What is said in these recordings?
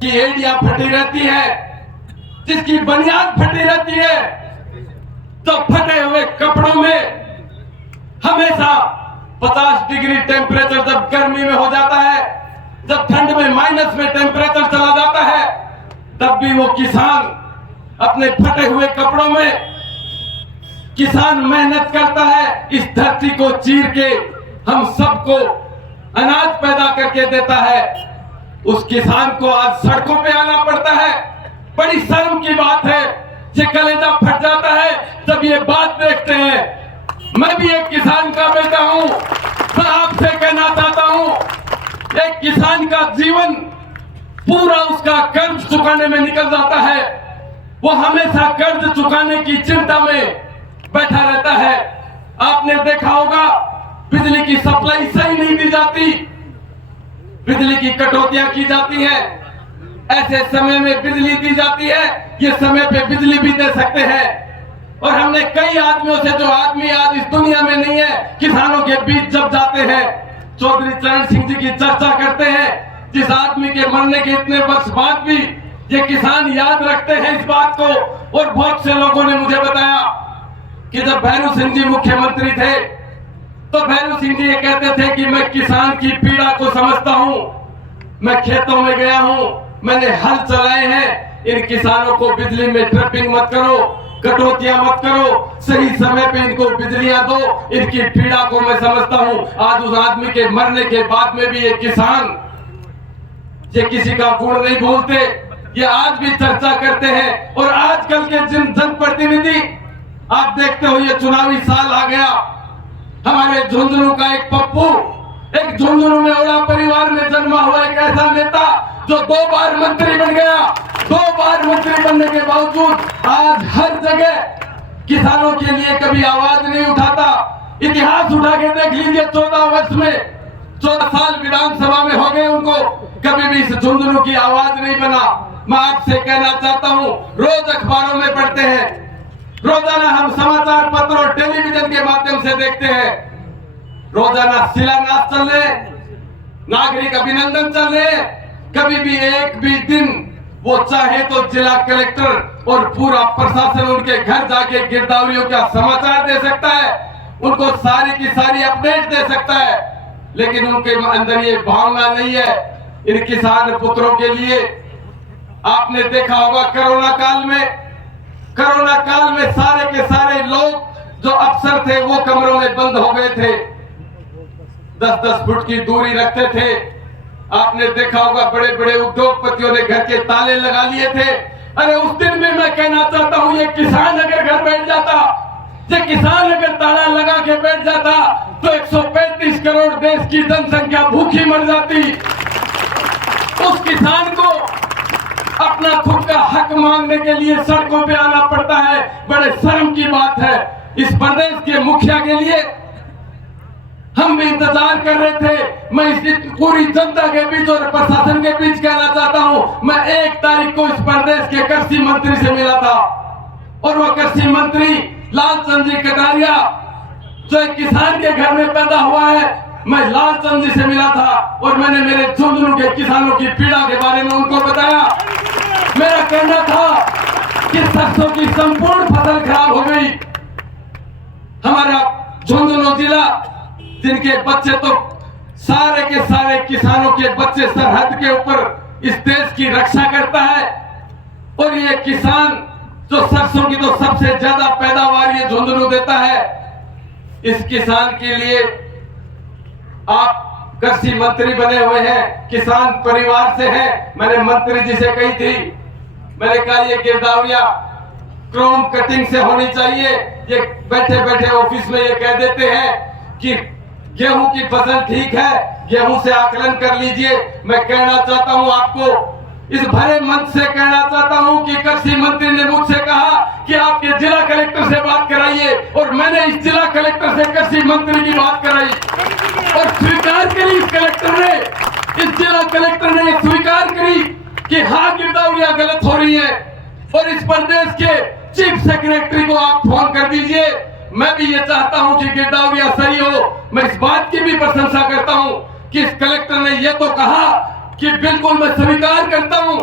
की एड़ियां फटी रहती है, जिसकी बनियान फटी रहती है, तो फटे हुए कपड़ों में हमेशा 50 डिग्री टेम्परेचर जब गर्मी में हो जाता है, जब ठंड में माइनस में टेम्परेचर चला जाता है, तब भी वो किसान अपने फटे हुए कपड़ों में किसान मेहनत करता है, इस धरती को चीर के हम सबको अनाज पैदा करके देता है। उस किसान को आज सड़कों पे आना पड़ता है। बड़ी शर्म की बात है, ये कलेजा फट जाता है जब ये बात देखते हैं। मैं भी एक किसान का बेटा हूं, मैं आपसे कहना चाहता हूं, एक किसान का जीवन पूरा उसका कर्ज चुकाने में निकल जाता है। वो हमेशा कर्ज चुकाने की चिंता में बैठा रहता है। आपने देखा होगा बिजली की सप्लाई सही नहीं दी जाती, बिजली की कटौतियां की जाती है। ऐसे समय में बिजली दी जाती है, ये समय पे बिजली भी दे सकते हैं। और हमने कई आदमियों से, जो आदमी आज इस दुनिया में नहीं है, किसानों के बीच जब जाते हैं, चौधरी चरण सिंह जी की चर्चा करते हैं, जिस आदमी के मरने के इतने वर्ष बाद भी ये किसान याद रखते हैं इस बात को। और बहुत से लोगों ने मुझे बताया कि जब भैरू सिंह जी मुख्यमंत्री थे, तो भैरू सिंह जी ये कहते थे कि मैं किसान की पीड़ा को समझता हूं, मैं खेतों में गया हूं, मैंने हल चलाए हैं। इन किसानों को बिजली में ट्रैपिंग मत करो, कटौतियां मत करो, सही समय पे इनको बिजलियां दो, इनकी पीड़ा को मैं समझता हूं। आज उस आदमी के मरने के बाद में भी ये किसान, ये किसी का गुण नहीं भूलते, ये आज भी चर्चा करते हैं। और आजकल के जिन जनप्रतिनिधि, आप देखते हो ये चुनावी साल आ गया, हमारे झुंझुनू का एक पप्पू, एक झुंझुनू में ओड़ा परिवार में जन्मा हुआ एक ऐसा नेता जो 2 बार मंत्री बन गया। 2 बार मंत्री बनने के बावजूद आज हर जगह किसानों के लिए कभी आवाज नहीं उठाता। इतिहास उठा के देख लीजिए, 14 वर्ष में 14 साल विधानसभा में हो गए उनको, कभी भी इस झुंझुनू की आवाज नहीं बना। मैं आपसे कहना चाहता हूं, रोज अखबारों में पढ़ते हैं, रोजाना हम समाचार पत्र और टेलीविजन के माध्यम से देखते हैं, रोजाना शिलान्यास चल रहे, नागरिक अभिनंदन चल रहे। कभी भी एक भी दिन वो चाहे तो जिला कलेक्टर और पूरा प्रशासन उनके घर जाके गिरदावरियों का समाचार दे सकता है, उनको सारी की सारी अपडेट दे सकता है, लेकिन उनके अंदर ये भावना नहीं है इन किसान पुत्रों के लिए। आपने देखा होगा कोरोना काल में सारे के सारे लोग जो अफसर थे वो कमरों में बंद हो गए थे, 10-10 फुट की दूरी रखते थे। आपने देखा होगा बड़े बड़े उद्योगपतियों ने घर के ताले लगा लिए थे। अरे उस दिन भी मैं कहना चाहता हूं, ये किसान अगर घर बैठ जाता, ये किसान अगर ताला लगा के बैठ जाता, तो 135 करोड़ देश की जनसंख्या भूखी मर जाती। उस किसान को अपना खुद का हक मांगने के लिए सड़कों पे आना पड़ता है, बड़े शर्म की बात है। इस प्रदेश के मुखिया के लिए हम भी इंतजार कर रहे थे। मैं इस पूरी जनता के बीच और प्रशासन के बीच कहना चाहता हूं, मैं 1 तारीख को इस प्रदेश के कृषि मंत्री से मिला था, और वो कृषि मंत्री लालचंद जी कटारिया, जो एक किसान के घर में पैदा हुआ है, मैं लालचंद जी से मिला था और मैंने मेरे झुंझुनू के किसानों की पीड़ा के बारे में उनको बताया। मेरा कहना था कि सरसों की संपूर्ण फसल खराब हो गई। हमारा झुंझुनू जिला, जिनके बच्चे तो सारे के सारे किसानों के बच्चे सरहद के ऊपर इस देश की रक्षा करता है, और ये किसान जो सरसों की तो सबसे ज्यादा पैदावार ये झुंझुनू देता है, इस किसान के लिए आप कृषि मंत्री बने हुए हैं, किसान परिवार से हैं। मैंने मंत्री जी से कही थी, मैंने कहा ये गिरदावरिया क्रोम कटिंग से होनी चाहिए। ये बैठे बैठे ऑफिस में ये कह देते हैं कि गेहूं की फसल ठीक है, गेहूं से आकलन कर लीजिए। मैं कहना चाहता हूं आपको, इस भरे मंच से कहना चाहता हूं कि कृषि मंत्री ने मुझसे कहा कि आपके जिला कलेक्टर से बात कराइए, और मैंने इस जिला कलेक्टर से कृषि मंत्री की बात कराई और स्वीकार करी। इस कलेक्टर ने, इस जिला कलेक्टर ने स्वीकार करी कि हाँ गिरदावरिया गलत हो रही है, और इस प्रदेश के चीफ सेक्रेटरी को आप फोन कर दीजिए। मैं भी ये चाहता हूं कि गिरदावरिया सही हो। मैं इस बात की भी प्रशंसा करता हूं कि इस कलेक्टर ने ये तो कहा कि बिल्कुल मैं स्वीकार करता हूं,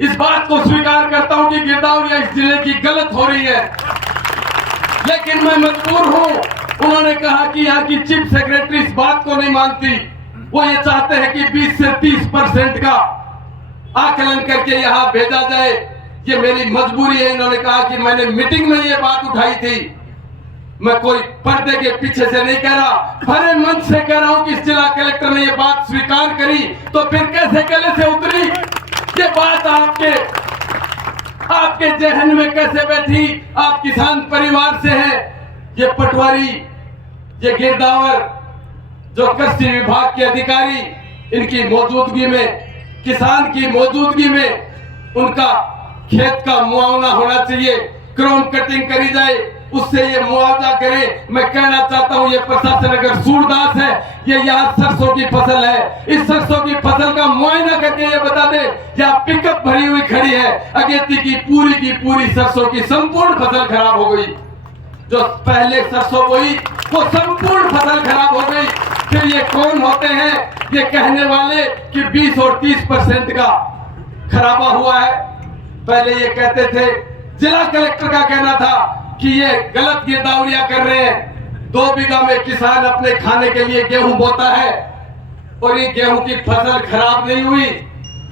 इस बात को स्वीकार करता हूं कि गिरदावरिया इस जिले की गलत हो रही है, लेकिन मैं मजबूर हूं। उन्होंने कहा कि यहाँ की चीफ सेक्रेटरी इस बात को नहीं मानती, वो ये चाहते हैं कि 20 से 30% का आकलन करके यहाँ भेजा जाए। ये मेरी मजबूरी है। इन्होंने कहा कि मैंने मीटिंग में ये बात उठाई थी, मैं कोई पर्दे के पीछे से नहीं कह रहा, भरे मन से कह रहा हूं कि इस जिला कलेक्टर ने ये बात स्वीकार करी तो फिर कैसे गले से उतरी, ये बात आपके जहन में कैसे बैठी? आप किसान परिवार से हैं, ये पटवारी, ये गिरदावर, जो कृषि विभाग के अधिकारी, इनकी मौजूदगी में, किसान की मौजूदगी में उनका खेत का मुआवजा होना चाहिए, क्रॉप कटिंग करी जाए, उससे ये मुआवजा करे। मैं कहना चाहता हूं ये प्रशासन अगर सूरदास है, ये यहाँ सरसों की फसल है, इस सरसों की फसल का मुआयना करके ये बता दे, यहाँ पिकअप भरी हुई खड़ी है, अगेती की पूरी सरसों की संपूर्ण फसल खराब हो गई। जो पहले सरसों बोई वो संपूर्ण फसल खराब हो गई। फिर ये कौन होते हैं ये कहने वाले कि 20 और 30% का खराबा हुआ है? पहले ये कहते थे, जिला कलेक्टर का कहना था कि ये गलत गिरदावरिया कर रहे हैं। 2 बीघा में किसान अपने खाने के लिए गेहूं बोता है और ये गेहूं की फसल खराब नहीं हुई,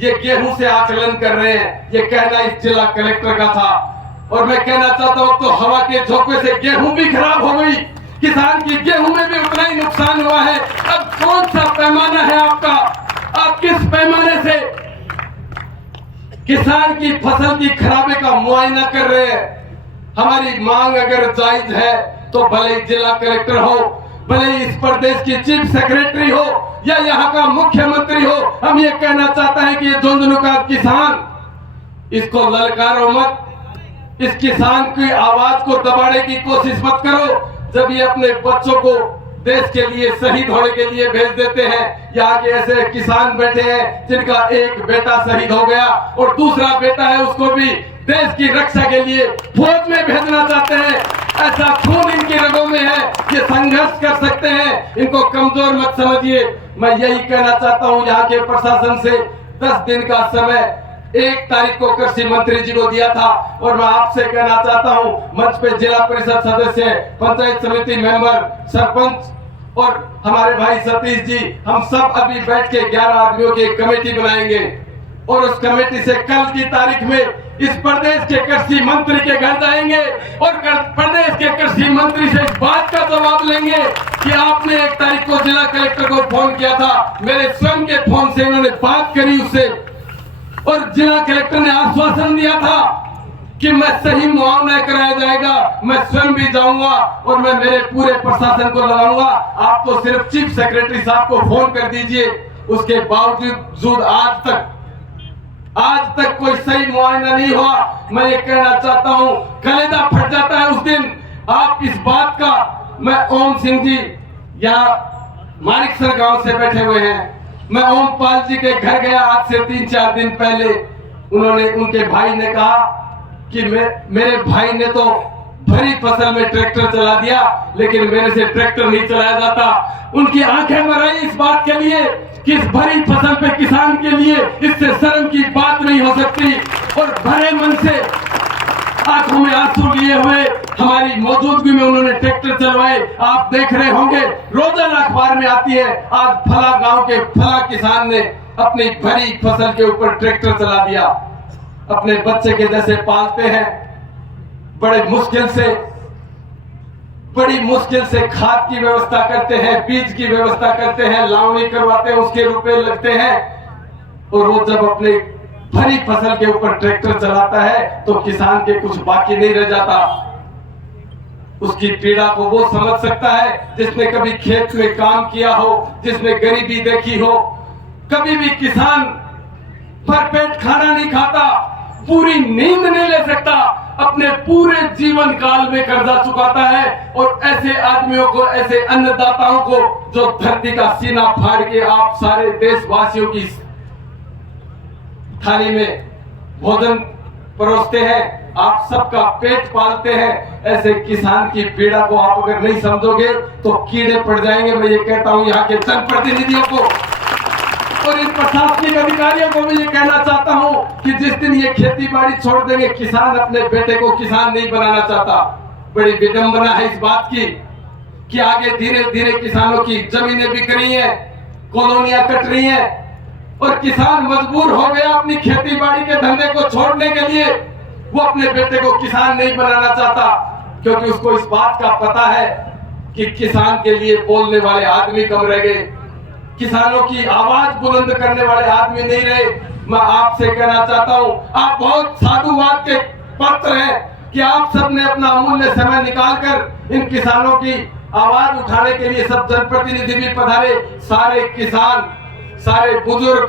ये गेहूं से आकलन कर रहे हैं, ये कहना इस जिला कलेक्टर का था। और मैं कहना चाहता हूं तो हवा के झोंके से गेहूं भी खराब हो गई, किसान की गेहूं में भी उतना ही नुकसान हुआ है। अब कौन सा पैमाना है आपका? आप किस पैमाने से किसान की फसल की खराबे का मुआयना कर रहे हैं? हमारी मांग अगर जायज है तो भले ही जिला कलेक्टर हो, भले ही इस प्रदेश की चीफ सेक्रेटरी हो या यहाँ का मुख्यमंत्री हो, हम ये कहना चाहते हैं कि ये झुंझुनू का किसान, इसको ललकारो मत, इस किसान की आवाज को दबाने की कोशिश मत करो। जब ये अपने बच्चों को देश के लिए शहीद होने के लिए भेज देते हैं, यहाँ के ऐसे किसान बैठे हैं जिनका एक बेटा शहीद हो गया और दूसरा बेटा है उसको भी देश की रक्षा के लिए फौज में भेजना चाहते हैं। ऐसा खून इनकी रगों में है, ये संघर्ष कर सकते हैं, इनको कमजोर मत समझिए। मैं यही कहना चाहता हूँ यहाँ के प्रशासन से, 10 दिन का समय 1 तारीख को कृषि मंत्री जी को दिया था और मैं आपसे कहना चाहता हूं, मंच पे जिला परिषद सदस्य, पंचायत समिति मेंबर, सरपंच और हमारे भाई सतीश जी, हम सब अभी बैठ के 11 आदमियों की एक कमेटी बनाएंगे और उस कमेटी से कल की तारीख में इस प्रदेश के कृषि मंत्री के घर जाएंगे और प्रदेश के कृषि मंत्री से इस बात का जवाब लेंगे कि आपने 1 तारीख को जिला कलेक्टर को फोन किया था, मेरे स्वयं के फोन से इन्होंने बात करी उससे, और जिला कलेक्टर ने आश्वासन दिया था कि मैं सही मुआवजा कराया जाएगा, मैं स्वयं भी जाऊंगा और मैं मेरे पूरे प्रशासन को लगाऊंगा। आप तो सिर्फ चीफ सेक्रेटरी साहब को फोन कर दीजिए, उसके बावजूद आज तक कोई सही मुआयना नहीं हुआ। मैं ये कहना चाहता हूं, कलेजा फट जाता है उस दिन। आप इस बात का, मैं ओम सिंह जी यहाँ मानिकसर गांव से बैठे हुए हैं, मैं ओमपाल जी के घर गया आज से 3-4 दिन पहले। उनके भाई ने कहा कि मेरे भाई ने तो भरी फसल में ट्रैक्टर चला दिया, लेकिन मेरे से ट्रैक्टर नहीं चलाया जाता। उनकी आंखें भर आई इस बात के लिए कि इस भरी फसल पे किसान के लिए इससे शर्म की बात नहीं हो सकती। और भरे मन से आंखों में आंसू लिए हुए हमारी मौजूदगी में उन्होंने ट्रैक्टर चलवाए। आप देख रहे होंगे रोजाना अखबार में आती है, आज फला गांव के फला किसान ने अपनी भरी फसल के ऊपर ट्रैक्टर चला दिया। अपने बच्चे के जैसे पालते हैं, बड़ी मुश्किल से खाद की व्यवस्था करते हैं, बीज की व्यवस्था करते हैं, लावणी करवाते हैं, उसके रुपए लगते हैं, और वो जब अपने भरी फसल के ऊपर ट्रैक्टर चलाता है तो किसान के कुछ बाकी नहीं रह जाता। उसकी पीड़ा को वो समझ सकता है जिसने कभी खेत में काम किया हो, जिसने गरीबी देखी हो। कभी भी किसान भरपेट खाना नहीं खाता, पूरी नींद नहीं ले सकता, अपने पूरे जीवन काल में कर्जा चुकाता है। और ऐसे आदमियों को, ऐसे अन्नदाताओं को जो धरती का सीना फाड़ के आप सारे देशवासियों की थाली में भोजन परोसते हैं, आप सबका पेट पालते हैं, ऐसे किसान की पीड़ा को आप अगर नहीं समझोगे तो कीड़े पड़ जाएंगे। मैं ये कहता हूं यहाँ के जनप्रतिनिधियों को और इन प्रशासनिक अधिकारियों को भी ये कहना चाहता हूं कि जिस दिन ये खेती बाड़ी छोड़ देंगे, किसान अपने बेटे को किसान नहीं बनाना चाहता। बड़ी विडंबना है इस बात की कि आगे धीरे धीरे किसानों की जमीनें बिक रही हैं, कॉलोनियां कट रही हैं और किसान मजबूर हो गया अपनी खेती बाड़ी के धंधे को छोड़ने के लिए। वो अपने बेटे को किसान नहीं बनाना चाहता क्योंकि उसको इस बात का पता है कि किसान के लिए बोलने वाले आदमी कम रह गए, किसानों की आवाज बुलंद करने वाले आदमी नहीं रहे। मैं आपसे कहना चाहता हूं, आप बहुत साधुवाद के पात्र हैं कि आप सबने अपना अमूल्य समय निकालकर इन किसानों की आवाज उठाने के लिए सब जनप्रतिनिधि भी पधारे, सारे किसान, सारे बुजुर्ग,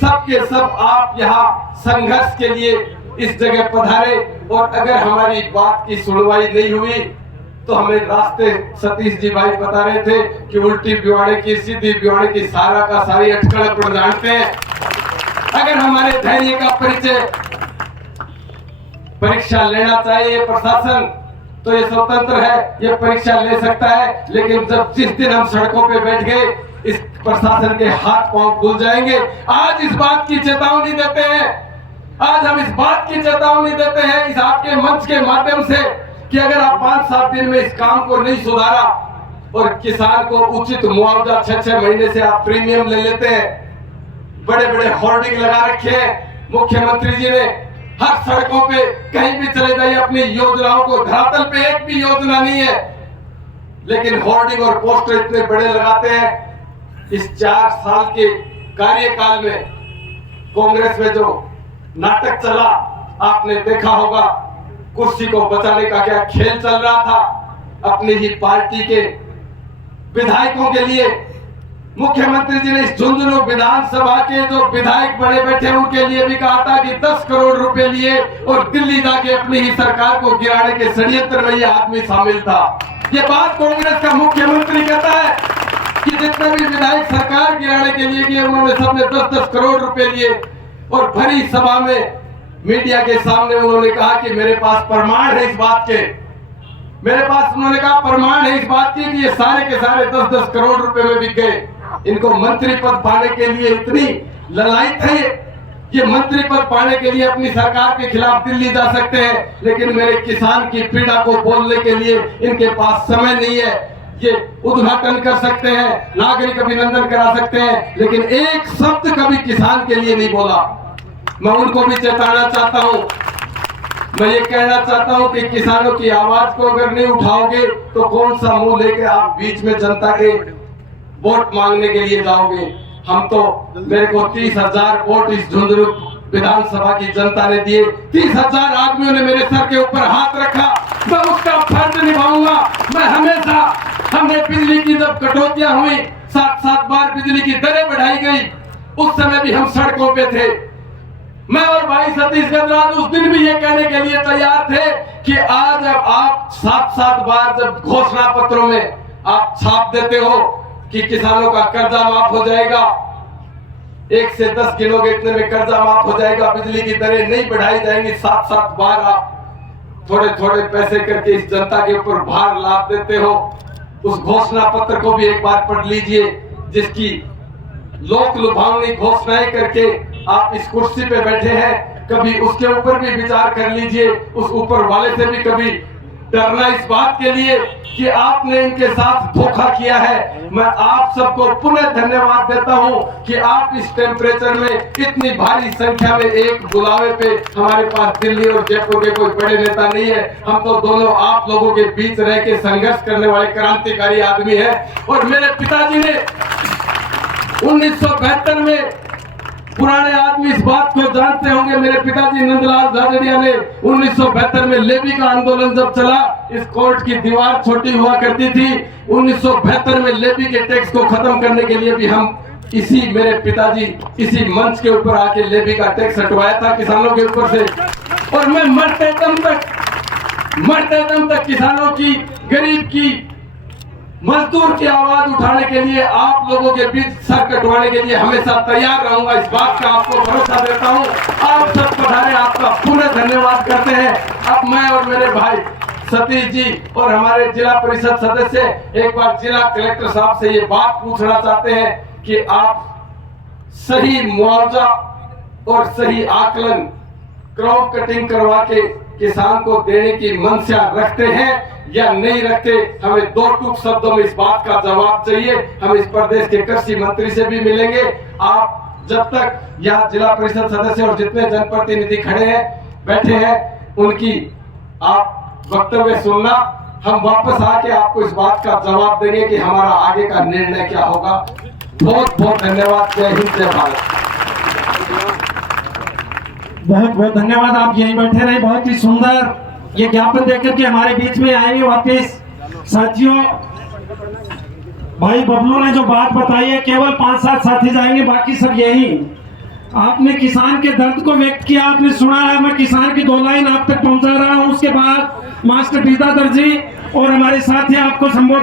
सबके सब आप यहाँ संघर्ष के लिए इस जगह पधारे। और अगर हमारी बात की सुनवाई नहीं हुई तो हमें रास्ते सतीश जी भाई बता रहे थे कि उल्टी बिवाड़े की, सीधी बिवाड़े की, सारा का सारी अटकड़ पर जानते हैं। अगर हमारे धैर्य का परिचय परीक्षा लेना चाहिए प्रशासन, तो ये स्वतंत्र है, ये परीक्षा ले सकता है। लेकिन जब जिस दिन हम सड़कों पे बैठ गए, इस प्रशासन के हाथ पांव खुल जाएंगे। आज इस बात की चेतावनी देते हैं, आज हम इस बात की चेतावनी देते हैं इस आपके मंच के माध्यम से कि अगर आप 5-7 दिन में इस काम को नहीं सुधारा और किसान को उचित मुआवजा 6-6 महीने से आप प्रीमियम ले लेते हैं, बड़े बड़े होर्डिंग लगा रखे हैं मुख्यमंत्री जी ने, हर सड़कों पे कहीं भी चले जाइए अपनी योजनाओं को, धरातल पे एक भी योजना नहीं है, लेकिन होर्डिंग और पोस्टर इतने बड़े लगाते हैं। इस 4 साल के कार्यकाल में कांग्रेस में जो नाटक चला आपने देखा होगा, कुर्सी को बचाने का क्या खेल चल रहा था। अपनी ही पार्टी के विधायकों के लिए मुख्यमंत्री जी ने इस झुंझुनू विधानसभा के जो विधायक बड़े बैठे उनके लिए भी कहा था कि 10 करोड़ रुपए लिए और दिल्ली जाके अपनी ही सरकार को गिराने के षड्यंत्र में यह आदमी शामिल था। ये बात कांग्रेस का मुख्यमंत्री कहता है कि जितने भी विधायक सरकार गिराने के लिए गए उन्होंने सबने 10-10 करोड़ रुपए लिए और भरी सभा में मीडिया के सामने उन्होंने कहा कि मेरे पास प्रमाण है इस बात के, मेरे पास उन्होंने कहा प्रमाण है इस बात की कि ये सारे के सारे 10-10 करोड़ रुपए में बिक गए। इनको मंत्री पद पाने के लिए इतनी ललायत है ये मंत्री पद पाने के लिए अपनी सरकार के खिलाफ दिल्ली जा सकते हैं, लेकिन मेरे किसान की पीड़ा को बोलने के लिए इनके पास समय नहीं है। ये उद्घाटन कर सकते हैं, नागरिक अभिनंदन करा सकते हैं, लेकिन एक शब्द कभी किसान के लिए नहीं बोला। मैं उनको भी चेताना चाहता हूं, मैं ये कहना चाहता हूं कि किसानों की आवाज को अगर नहीं उठाओगे तो कौन सा मुंह लेके आप बीच में जनता के वोट मांगने के लिए जाओगे। हम तो, मेरे को 30,000 वोट इस झुंझुनू विधानसभा की जनता ने दिए, 30,000 आदमियों ने मेरे सर के ऊपर हाथ रखा, मैं उसका फर्ज निभाऊंगा। मैं हमेशा, हमने बिजली की जब कटौतियां हुई, 7-7 बार बिजली की दरें बढ़ाई गई, उस समय भी हम सड़कों पे थे। मैं और भाई सतीश गजराज उस दिन भी ये कहने के लिए तैयार थे कि आज अब आप 7-7 बार जब घोषणा पत्रों में आप छाप देते हो कि किसानों का कर्जा माफ हो जाएगा, 1 से 10 गिनोगे इतने में कर्जा माफ हो जाएगा, बिजली की दरें नहीं बढ़ाई जाएंगी, 7-7 बार आप थोड़े थोड़े पैसे करके इस जनता के ऊपर भार लाद देते हो। उस घोषणा पत्र को भी एक बार पढ़ लीजिए जिसकी लोक लुभावनी घोषणाएं करके आप इस कुर्सी पे बैठे हैं। कभी उसके ऊपर भी विचार कर लीजिए, उस ऊपर वाले से भी कभी डरना इस बात के लिए कि आपने इनके साथ धोखा किया है। मैं आप सबको पुनः धन्यवाद देता हूं कि आप इस टेम्परेचर में इतनी भारी संख्या में एक बुलावे पे, हमारे पास दिल्ली और जयपुर के कोई बड़े नेता नहीं है, हम तो दोनों आप लोगों के बीच रह के संघर्ष करने वाले क्रांतिकारी आदमी हैं। और मेरे पिताजी ने 1972 में, पुराने आदमी इस बात को जानते होंगे, मेरे पिताजी नंदलाल झाझड़िया ने 1972 में लेवी का आंदोलन जब चला, इस कोर्ट की दीवार छोटी हुआ करती थी, 1972 में लेवी के टैक्स को खत्म करने के लिए भी हम इसी, मेरे पिताजी इसी मंच के ऊपर आके लेवी का टैक्स हटवाया था किसानों के ऊपर से। और मैं मरते दम तक किसानों की, गरीब की, मजदूर की आवाज उठाने के लिए, आप लोगों के बीच सर कटवाने के लिए हमेशा तैयार रहूंगा, इस बात का आपको भरोसा देता हूं। आप सब पधारे, आपका पुनः धन्यवाद करते हैं। अब मैं और मेरे भाई सतीश जी और हमारे जिला परिषद सदस्य एक बार जिला कलेक्टर साहब से ये बात पूछना चाहते हैं कि आप सही मुआवजा और सही आकलन क्रॉप कटिंग करवा के किसान को देने की मंशा रखते हैं या नहीं रखते, हमें दो टूक शब्दों में इस बात का जवाब चाहिए। हम इस प्रदेश के कृषि मंत्री से भी मिलेंगे। आप जब तक यहाँ जिला परिषद सदस्य और जितने जनप्रतिनिधि खड़े हैं बैठे हैं उनकी आप वक्तव्य सुनना, हम वापस आके आपको इस बात का जवाब देंगे कि हमारा आगे का निर्णय क्या होगा। बहुत बहुत धन्यवाद। जय हिंद, जय भारत। बहुत बहुत धन्यवाद। आप यहीं बैठे रहे। बहुत ही सुंदर ये ज्ञापन देकर के हमारे बीच में आएंगे वापिस। साथियों, भाई बबलू ने जो बात बताई है, केवल 5-7 साथी जाएंगे, बाकी सब यही। आपने किसान के दर्द को व्यक्त किया, आपने सुना है। मैं किसान की 2 लाइन आप तक पहुंचा रहा हूं। उसके बाद मास्टर विद्याधर जी और हमारे साथी आपको संबोधन